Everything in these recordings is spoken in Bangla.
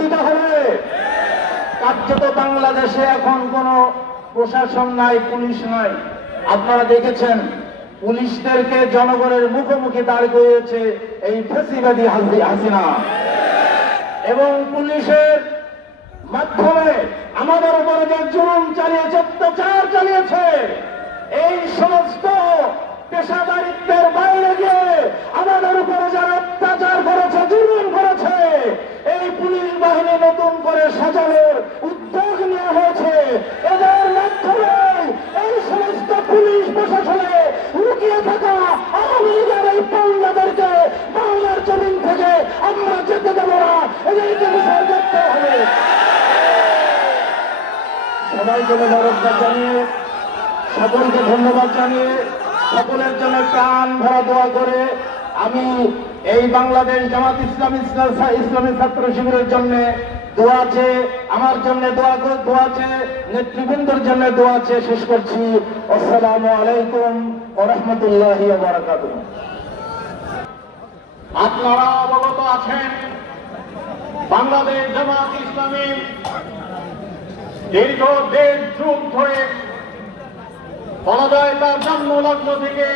দিতে হবে। কার্যত বাংলাদেশে এখন কোনো প্রশাসন নাই, পুলিশ নাই। আপনারা দেখেছেন পুলিশদেরকে জনগণের মুখোমুখি দাঁড় করিয়েছে এই ফ্যাসিবাদী হাসিনা, এবং পুলিশের মাধ্যমে আমাদের উপরে যে জুলুম চালিয়েছে, অত্যাচার চালিয়েছে, এই সমস্ত পেশাদারিত্বের বাইরে গিয়ে আমাদের উপরে যারা অত্যাচার করেছে, জুলুম করেছে, এই পুলিশ বাহিনী নতুন করে সাজানোর উদ্যোগ নেওয়া হয়েছে। এদের মাধ্যমে এই সমস্ত পুলিশ প্রশাসনে লুকিয়ে থাকা আওয়ামী লীগের এই পাল্লাদেরকে বাংলার জমিন থেকে আমরা যেতে দেব না। এদেরকে বিচার করতে হবে। সবাইকে মোবারকবাদ জানিয়ে, সকলকে ধন্যবাদ জানিয়ে, সকলের জন্য প্রাণ ভরা দোয়া করে আমি এই বাংলাদেশ জামাত ইসলামী ছাত্র শিবিরের জন্য দোয়া আছে, আমার জন্য দোয়া আছে, নেতৃবৃন্দের জন্য দোয়া আছে শেষ করছি। আসসালামু আলাইকুম ওয়া রাহমাতুল্লাহি ওয়া বারাকাতুহু। আপনারা অবগত আছেন বাংলাদেশ জামাত ইসলামী দীর্ঘ 1.5 যুগ ধরে বলা যায় তার জন্ম লগ্ন থেকে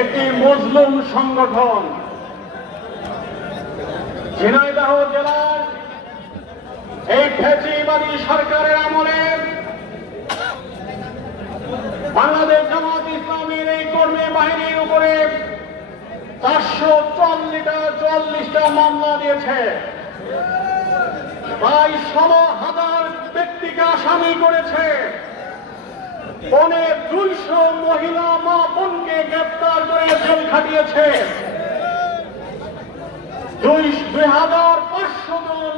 একটি মজলুম সংগঠন। ঝিনাইদহ জেলার এই ফ্যাসিবাদী সরকারের আমলে বাংলাদেশ জামাত ইসলামীর এই কর্মী বাহিনীর উপরে 440টা মামলা দিয়েছে। প্রায় 16,000 ব্যক্তিকে আসামি করেছে। 200 মহিলা মা বোনকে গ্রেপ্তার করে জেল খাটিয়েছে। 2,500 জন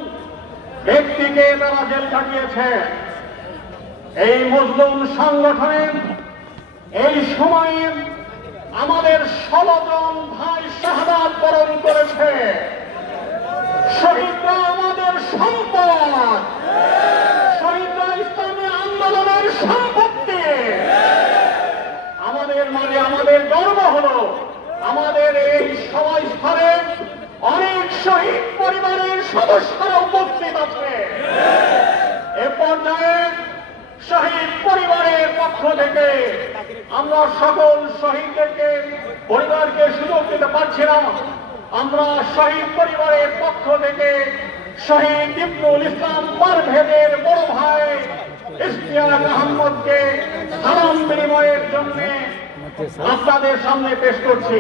ব্যক্তিকে তারা জেল খাটিয়েছে। এই মজলুম সংগঠনের এই সময়ে আমাদের 16 জন ভাই শাহাদাত বরণ করেছে। শহীদরা আমাদের সম্পদ, শহীদরা ইসলামী আন্দোলনের সম্পত্তি। আমাদের মাঝে আমাদের গর্ব হলো আমাদের এই সভাস্থলে অনেক শহীদ পরিবারের সদস্যরা উপস্থিত আছে। এ পর্যায়ে শহীদ পরিবারের পক্ষ থেকে আমরা সকল শহীদদেরকে পরিবারকে সুযোগ দিতে পারছি না। আমরা শহীদ পরিবারের পক্ষ থেকে শহীদ ইবনুল ইসলাম পারভেজের বড় ভাই ইশতিয়াক আহমদকে সালাম বিনিময়ের জন্য আপনাদের সামনে পেশ করছি।